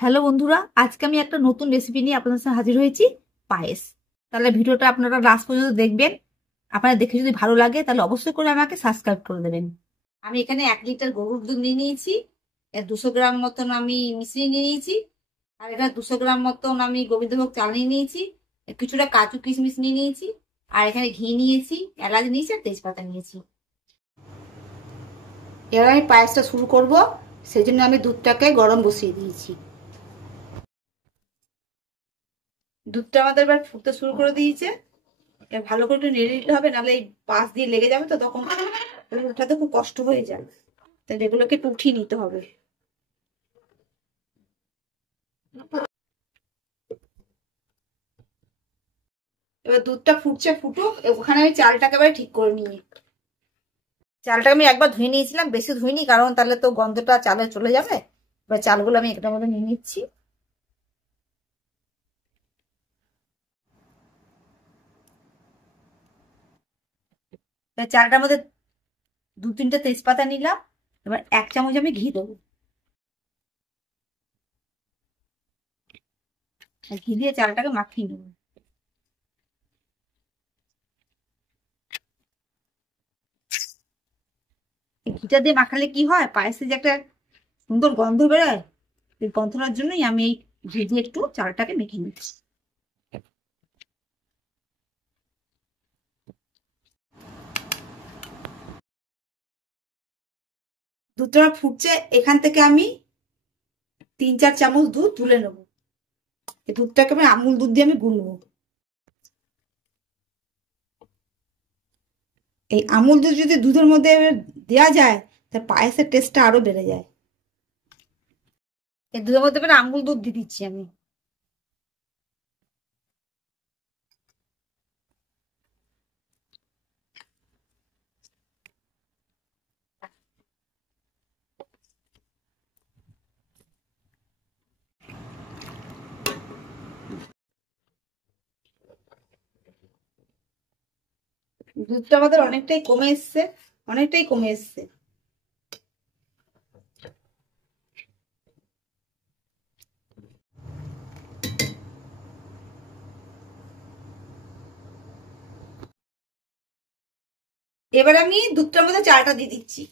Hello বন্ধুরা, আজকে আমি একটা নতুন রেসিপি নিয়ে আপনাদের সাথে হাজির হয়েছি। পায়েস। তাহলে ভিডিওটা আপনারা লাস্ট পর্যন্ত দেখবেন। আপনারা দেখে যদি ভালো লাগে তাহলে অবশ্যই করে আমাকে সাবস্ক্রাইব করে দেবেন। আমি এখানে 1 লিটার গরুর দুধ নিয়ে নিয়েছি। 200 গ্রাম মতন আমি মিশ্রি নিয়ে নিয়েছি। আর এখানে 200 গ্রাম মতন আমি গোবিন্দভোগ চাল নিয়ে নিয়েছি। কিছুটা কাজু কিশমিশ নিয়ে নিয়েছি। আর এখানে ঘি নিয়েছি, এলাচ নিয়েছি আর তেজপাতা নিয়েছি। এবার আমি পায়েসটা শুরু করব। সেই জন্য আমি দুধটাকে গরম বসিয়ে দিয়েছি। দুধটা আমাদের এবার ফুটতে শুরু করে দিয়েছে। ভালো করে একটু নেড়ে নিতে হবে, নাহলে এই পাশ দিয়ে লেগে যাবে, তো তখন ওঠাতে খুব কষ্ট হয়ে যায়। তাই এগুলোকে একটু উঠিয়ে নিতে হবে। এবার দুধটা ফুটছে, ফুটুক। ওখানে আমি চালটাকে এবার ঠিক করে নিই। চালটাকে আমি একবার ধুয়ে নিয়েছিলাম, বেশি ধুইনি, কারণ তাহলে তো গন্ধটা চালে চলে যাবে। এবার চালগুলো আমি এটার মধ্যে নিয়ে নিচ্ছি। এবার চালটার মধ্যে 2-3টে তেজপাতা নিলাম। এবার 1 চামচ আমি ঘি দেবো। ঘি দিয়ে চালটাকে মাখিয়ে নেবো। ঘিটা দিয়ে মাখালে কি হয়, পায়েসে যে একটা সুন্দর গন্ধ বেরোয়, এই গন্ধটার জন্যই আমি এই ঘি দিয়ে একটু চালটাকে মেখে নিচ্ছি। দুধটা ফুটছে, এখান থেকে আমি 3-4 চামচ দুধ তুলে নেবো। এই দুধটাকে আমি আমুল দুধ দিয়ে আমি গুলবো। এই আমুল দুধ যদি দুধের মধ্যে দেওয়া যায়, তাহলে পায়েসের টেস্টটা আরো বেড়ে যায়। এই দুধের মধ্যে এবার আমুল দুধ দিয়ে দিচ্ছি আমি। দুধটা আমাদের অনেকটাই কমে এসছে, অনেকটাই কমে এসছে। এবার আমি দুধটার মধ্যে চালটা দিয়ে দিচ্ছি।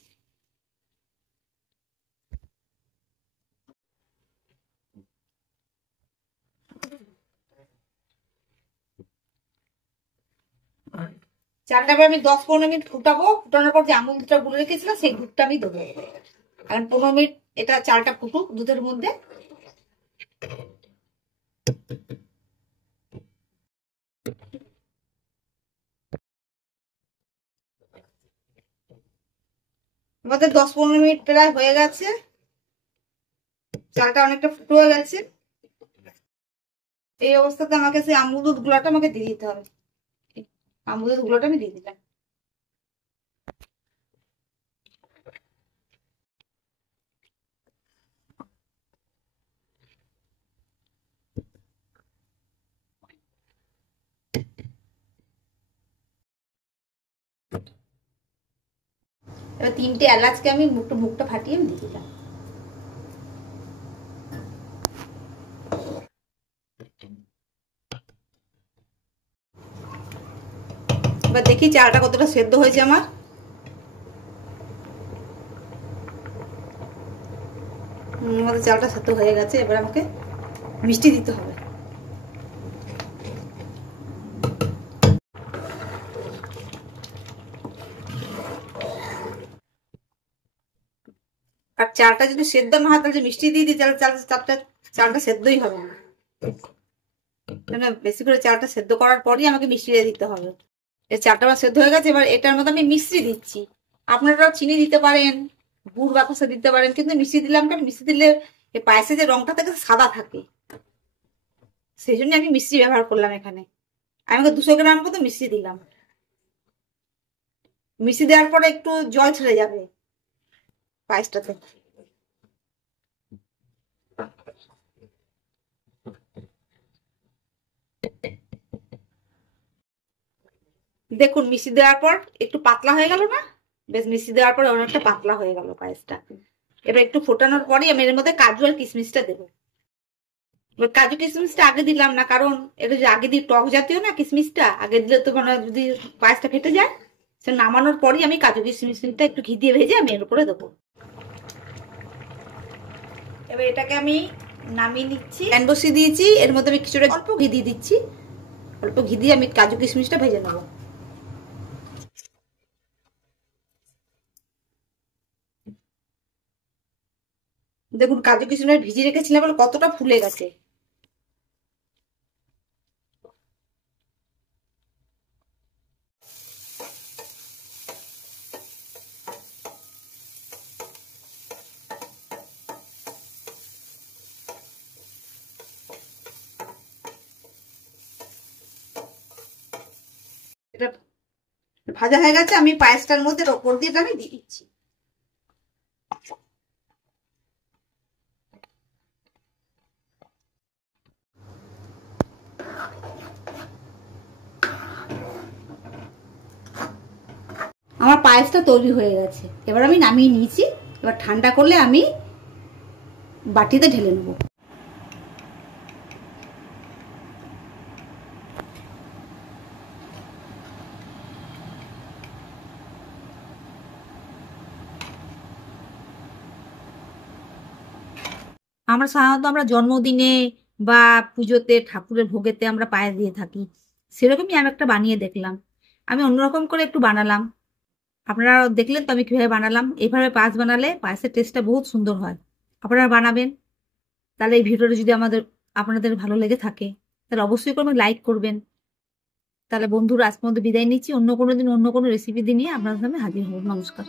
চালটা এবার আমি 10-15 মিনিট ফুটাবো। ফুটানোর পর যে আমুল দুধটা গুলে রেখেছিলাম, সেই দুধটা আমি দেবো। কারণ 15 মিনিট এটা চালটা ফুটুক দুধের মধ্যে। আমাদের 10-15 মিনিট প্রায় হয়ে গেছে। চালটা অনেকটা ফুটো হয়ে গেছে। এই অবস্থাতে আমাকে সেই আমুল দুধ গুলাটা আমাকে দিয়ে দিতে হবে। আমুল দুধ গুলোটা আমি দিয়ে দিলাম। এবার 3টে এলাচকে আমি মুখটা ফাটিয়ে আমি দিয়ে দিলাম। এবার দেখি চালটা কতটা সেদ্ধ হয়েছে আমার। আমাদের চালটা সেদ্ধ হয়ে গেছে। এবার আমাকে মিষ্টি দিতে হবে। আর চালটা যদি সেদ্ধ না হয়, তাহলে মিষ্টি দিয়ে দিই, তাহলে চালটা সেদ্ধই হবে না। বেশি করে চালটা সেদ্ধ করার পরই আমাকে মিষ্টি দিয়ে দিতে হবে। এই চালটা আমার সেদ্ধ হয়ে গেছে। এবার এটার মধ্যে আমি মিষ্টি দিচ্ছি। আপনারাও চিনি দিতে পারেন, গুড় বাতাসা দিতে পারেন, কিন্তু মিষ্টি দিলাম কেন, মিষ্টি দিলে এই পায়েসে যে রংটা থাকে সাদা থাকে, সেই জন্য আমি মিষ্টি ব্যবহার করলাম এখানে। আমি 200 গ্রাম মতো মিষ্টি দিলাম। মিষ্টি দেওয়ার পরে একটু জল ছেড়ে যাবে পায়েসটাতে। দেখুন, মিষ্টি দেওয়ার পর একটু পাতলা হয়ে গেল না? বেশ, মিষ্টি দেওয়ার পরে অনেকটা পাতলা হয়ে গেল পায়েসটা। এবার একটু ফোটানোর পরে আমি এর মধ্যে কাজু আর কিশমিশটা দেবো। এবার কাজু কিশমিশটা আগে দিলাম না, কারণ এটা যে আগে দিয়ে টক জাতীয় না কিশমিশটা, আগে দিলে তো মানে যদি পায়েসটা ফেটে যায়, সে নামানোর পরই আমি কাজু কিশমিশটা একটু ঘি দিয়ে ভেজে আমি এর উপরে দেবো। এবার এটাকে আমি নামিয়ে নিচ্ছি, প্যান বসিয়ে দিয়েছি, এর মধ্যে আমি কিছুটা অল্প ঘি দিয়ে দিচ্ছি, অল্প ঘি দিয়ে আমি কাজু কিশমিশটা ভেজে নেবো। দেখুন কাজু কিশমিশ ভিজিয়ে রেখেছিলাম বলে কতটা ফুলে গেছে। এটা ভাজা হয়ে গেছে, আমি পায়েসটার মধ্যে ওপর দিয়ে আমি দিয়ে দিচ্ছি। আমার পায়েসটা তৈরি হয়ে গেছে, এবার আমি নামিয়ে নিয়েছি। এবার ঠান্ডা করলে আমি বাটিতে ঢেলে নেব। আমরা সাধারণত আমরা জন্মদিনে বা পুজোতে ঠাকুরের ভোগেতে আমরা পায়েস দিয়ে থাকি, সেরকমই আমি একটা বানিয়ে দেখলাম। আমি অন্যরকম করে একটু বানালাম, আপনারা দেখলেন তো আমি কিভাবে বানালাম। এইভাবে পায়েস বানালে পায়েসের টেস্টটা বহুত সুন্দর হয়, আপনারা বানাবেন। তাহলে এই ভিডিওটা যদি আপনাদের ভালো লেগে থাকে তাহলে অবশ্যই করে লাইক করবেন। তাহলে বন্ধুরা আজকের মধ্যে বিদায় নিচ্ছি, অন্য কোনো দিন অন্য কোনো রেসিপি দিয়ে নিয়ে আপনাদের সামনে হাজির হব। নমস্কার।